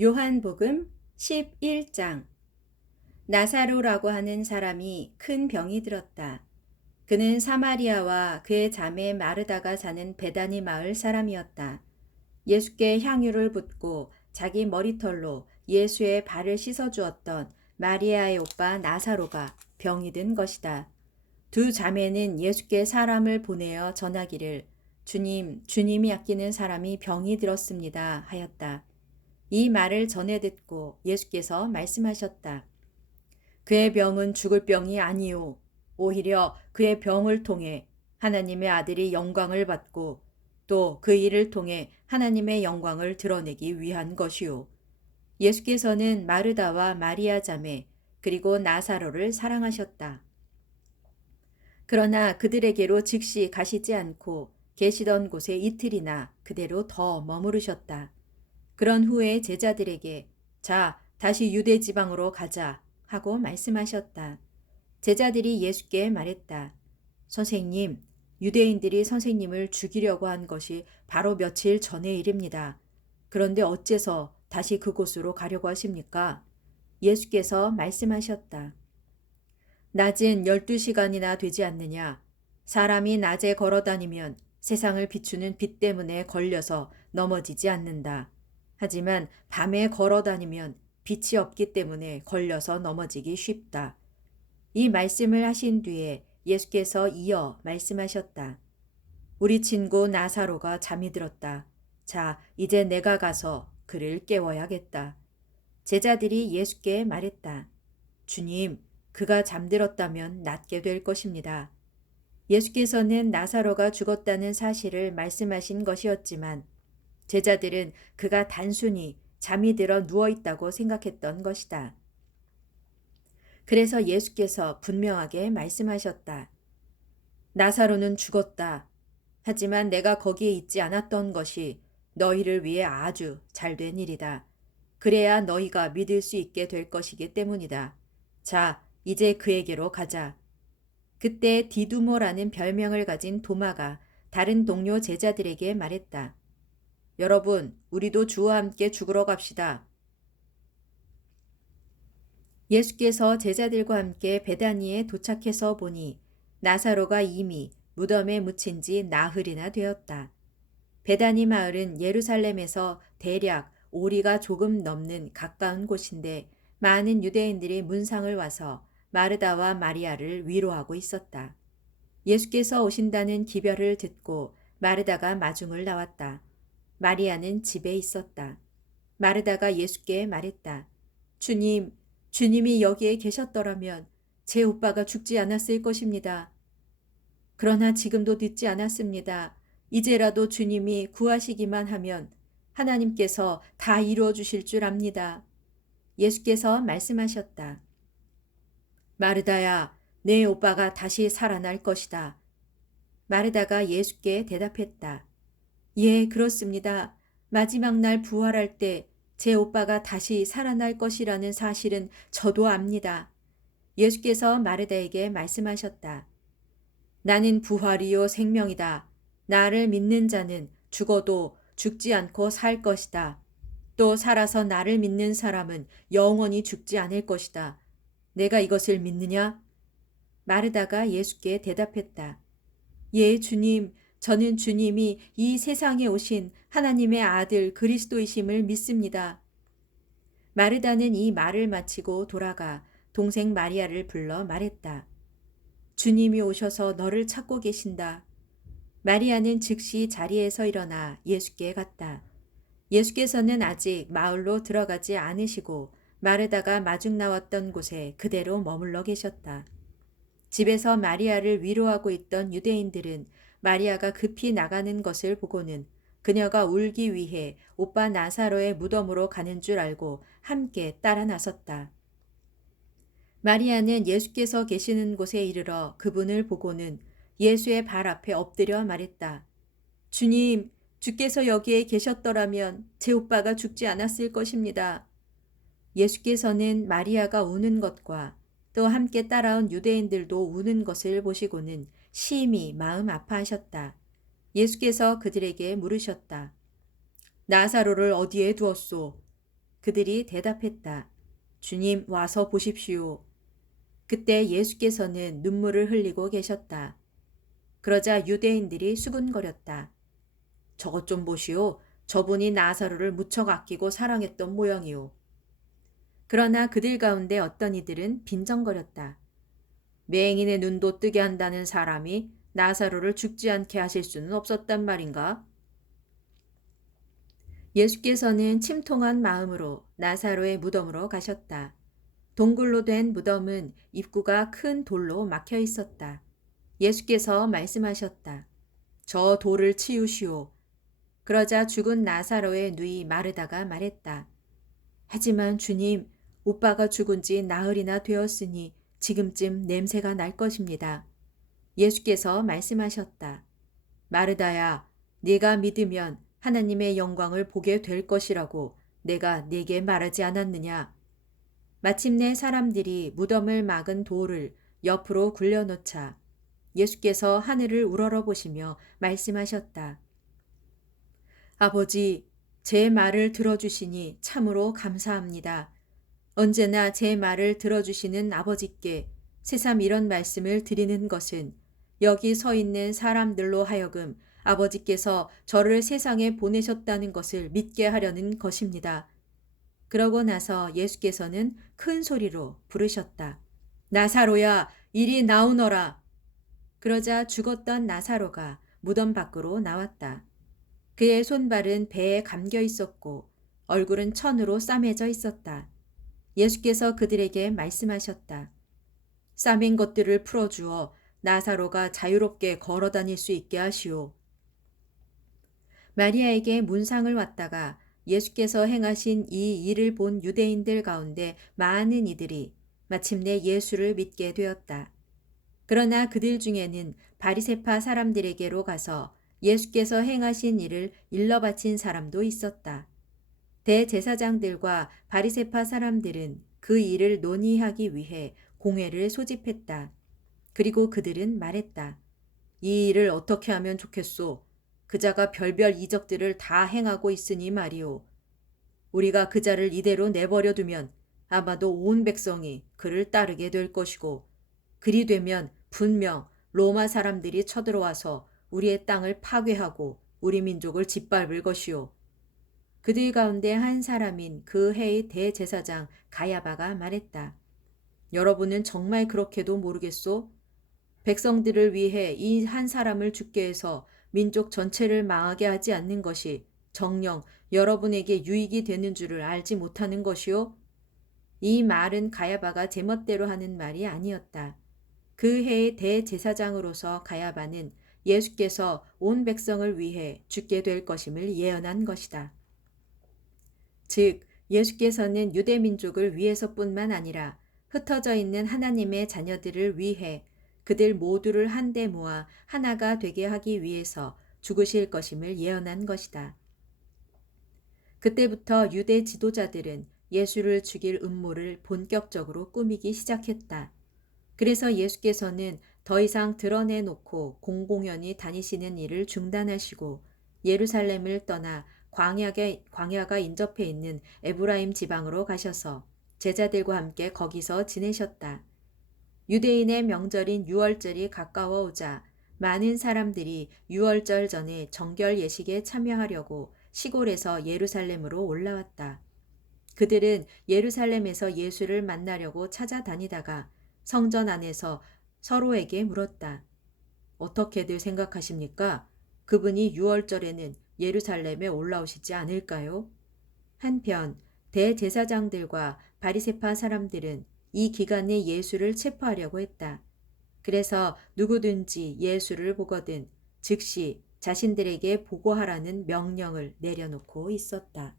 요한복음 11장. 나사로라고 하는 사람이 큰 병이 들었다. 그는 사마리아와 그의 자매 마르다가 사는 베다니 마을 사람이었다. 예수께 향유를 붓고 자기 머리털로 예수의 발을 씻어 주었던 마리아의 오빠 나사로가 병이 든 것이다. 두 자매는 예수께 사람을 보내어 전하기를 주님, 주님이 아끼는 사람이 병이 들었습니다 하였다. 이 말을 전해 듣고 예수께서 말씀하셨다. 그의 병은 죽을 병이 아니요. 오히려 그의 병을 통해 하나님의 아들이 영광을 받고 또 그 일을 통해 하나님의 영광을 드러내기 위한 것이요. 예수께서는 마르다와 마리아 자매 그리고 나사로를 사랑하셨다. 그러나 그들에게로 즉시 가시지 않고 계시던 곳에 이틀이나 그대로 더 머무르셨다. 그런 후에 제자들에게 자, 다시 유대 지방으로 가자 하고 말씀하셨다. 제자들이 예수께 말했다. 선생님, 유대인들이 선생님을 죽이려고 한 것이 바로 며칠 전의 일입니다. 그런데 어째서 다시 그곳으로 가려고 하십니까? 예수께서 말씀하셨다. 낮은 12시간이나 되지 않느냐? 사람이 낮에 걸어 다니면 세상을 비추는 빛 때문에 걸려서 넘어지지 않는다. 하지만 밤에 걸어 다니면 빛이 없기 때문에 걸려서 넘어지기 쉽다. 이 말씀을 하신 뒤에 예수께서 이어 말씀하셨다. 우리 친구 나사로가 잠이 들었다. 자, 이제 내가 가서 그를 깨워야겠다. 제자들이 예수께 말했다. 주님, 그가 잠들었다면 낫게 될 것입니다. 예수께서는 나사로가 죽었다는 사실을 말씀하신 것이었지만 제자들은 그가 단순히 잠이 들어 누워 있다고 생각했던 것이다. 그래서 예수께서 분명하게 말씀하셨다. 나사로는 죽었다. 하지만 내가 거기에 있지 않았던 것이 너희를 위해 아주 잘된 일이다. 그래야 너희가 믿을 수 있게 될 것이기 때문이다. 자, 이제 그에게로 가자. 그때 디두모라는 별명을 가진 도마가 다른 동료 제자들에게 말했다. 여러분, 우리도 주와 함께 죽으러 갑시다. 예수께서 제자들과 함께 베다니에 도착해서 보니 나사로가 이미 무덤에 묻힌 지 나흘이나 되었다. 베다니 마을은 예루살렘에서 대략 오리가 조금 넘는 가까운 곳인데 많은 유대인들이 문상을 와서 마르다와 마리아를 위로하고 있었다. 예수께서 오신다는 기별을 듣고 마르다가 마중을 나왔다. 마리아는 집에 있었다. 마르다가 예수께 말했다. 주님, 주님이 여기에 계셨더라면 제 오빠가 죽지 않았을 것입니다. 그러나 지금도 늦지 않았습니다. 이제라도 주님이 구하시기만 하면 하나님께서 다 이루어 주실 줄 압니다. 예수께서 말씀하셨다. 마르다야, 내 오빠가 다시 살아날 것이다. 마르다가 예수께 대답했다. 예, 그렇습니다. 마지막 날 부활할 때 제 오빠가 다시 살아날 것이라는 사실은 저도 압니다. 예수께서 마르다에게 말씀하셨다. 나는 부활이요 생명이다. 나를 믿는 자는 죽어도 죽지 않고 살 것이다. 또 살아서 나를 믿는 사람은 영원히 죽지 않을 것이다. 내가 이것을 믿느냐? 마르다가 예수께 대답했다. 예, 주님, 저는 주님이 이 세상에 오신 하나님의 아들 그리스도이심을 믿습니다. 마르다는 이 말을 마치고 돌아가 동생 마리아를 불러 말했다. 주님이 오셔서 너를 찾고 계신다. 마리아는 즉시 자리에서 일어나 예수께 갔다. 예수께서는 아직 마을로 들어가지 않으시고 마르다가 마중 나왔던 곳에 그대로 머물러 계셨다. 집에서 마리아를 위로하고 있던 유대인들은 마리아가 급히 나가는 것을 보고는 그녀가 울기 위해 오빠 나사로의 무덤으로 가는 줄 알고 함께 따라 나섰다. 마리아는 예수께서 계시는 곳에 이르러 그분을 보고는 예수의 발 앞에 엎드려 말했다. 주님, 주께서 여기에 계셨더라면 제 오빠가 죽지 않았을 것입니다. 예수께서는 마리아가 우는 것과 또 함께 따라온 유대인들도 우는 것을 보시고는 심히 마음 아파하셨다. 예수께서 그들에게 물으셨다. 나사로를 어디에 두었소? 그들이 대답했다. 주님, 와서 보십시오. 그때 예수께서는 눈물을 흘리고 계셨다. 그러자 유대인들이 수군거렸다. 저것 좀 보시오. 저분이 나사로를 무척 아끼고 사랑했던 모양이오. 그러나 그들 가운데 어떤 이들은 빈정거렸다. 맹인의 눈도 뜨게 한다는 사람이 나사로를 죽지 않게 하실 수는 없었단 말인가? 예수께서는 침통한 마음으로 나사로의 무덤으로 가셨다. 동굴로 된 무덤은 입구가 큰 돌로 막혀 있었다. 예수께서 말씀하셨다. 저 돌을 치우시오. 그러자 죽은 나사로의 누이 마르다가 말했다. 하지만 주님, 오빠가 죽은 지 나흘이나 되었으니 지금쯤 냄새가 날 것입니다. 예수께서 말씀하셨다. 마르다야, 네가 믿으면 하나님의 영광을 보게 될 것이라고 내가 네게 말하지 않았느냐. 마침내 사람들이 무덤을 막은 돌을 옆으로 굴려놓자 예수께서 하늘을 우러러보시며 말씀하셨다. 아버지, 제 말을 들어주시니 참으로 감사합니다. 언제나 제 말을 들어주시는 아버지께 새삼 이런 말씀을 드리는 것은 여기 서 있는 사람들로 하여금 아버지께서 저를 세상에 보내셨다는 것을 믿게 하려는 것입니다. 그러고 나서 예수께서는 큰 소리로 부르셨다. 나사로야, 이리 나오너라. 그러자 죽었던 나사로가 무덤 밖으로 나왔다. 그의 손발은 배에 감겨 있었고 얼굴은 천으로 싸매져 있었다. 예수께서 그들에게 말씀하셨다. 싸맨 것들을 풀어주어 나사로가 자유롭게 걸어 다닐 수 있게 하시오. 마리아에게 문상을 왔다가 예수께서 행하신 이 일을 본 유대인들 가운데 많은 이들이 마침내 예수를 믿게 되었다. 그러나 그들 중에는 바리새파 사람들에게로 가서 예수께서 행하신 일을 일러 바친 사람도 있었다. 대제사장들과 바리새파 사람들은 그 일을 논의하기 위해 공회를 소집했다. 그리고 그들은 말했다. 이 일을 어떻게 하면 좋겠소? 그자가 별별 이적들을 다 행하고 있으니 말이오. 우리가 그자를 이대로 내버려 두면 아마도 온 백성이 그를 따르게 될 것이고 그리 되면 분명 로마 사람들이 쳐들어와서 우리의 땅을 파괴하고 우리 민족을 짓밟을 것이오. 그들 가운데 한 사람인 그 해의 대제사장 가야바가 말했다. 여러분은 정말 그렇게도 모르겠소? 백성들을 위해 이 한 사람을 죽게 해서 민족 전체를 망하게 하지 않는 것이 정녕 여러분에게 유익이 되는 줄을 알지 못하는 것이요? 이 말은 가야바가 제멋대로 하는 말이 아니었다. 그 해의 대제사장으로서 가야바는 예수께서 온 백성을 위해 죽게 될 것임을 예언한 것이다. 즉, 예수께서는 유대 민족을 위해서뿐만 아니라 흩어져 있는 하나님의 자녀들을 위해 그들 모두를 한데 모아 하나가 되게 하기 위해서 죽으실 것임을 예언한 것이다. 그때부터 유대 지도자들은 예수를 죽일 음모를 본격적으로 꾸미기 시작했다. 그래서 예수께서는 더 이상 드러내놓고 공공연히 다니시는 일을 중단하시고 예루살렘을 떠나 광야가 인접해 있는 에브라임 지방으로 가셔서 제자들과 함께 거기서 지내셨다. 유대인의 명절인 유월절이 가까워오자 많은 사람들이 유월절 전에 정결 예식에 참여하려고 시골에서 예루살렘으로 올라왔다. 그들은 예루살렘에서 예수를 만나려고 찾아다니다가 성전 안에서 서로에게 물었다. 어떻게들 생각하십니까? 그분이 유월절에는 예루살렘에 올라오시지 않을까요? 한편 대제사장들과 바리새파 사람들은 이 기간에 예수를 체포하려고 했다. 그래서 누구든지 예수를 보거든 즉시 자신들에게 보고하라는 명령을 내려놓고 있었다.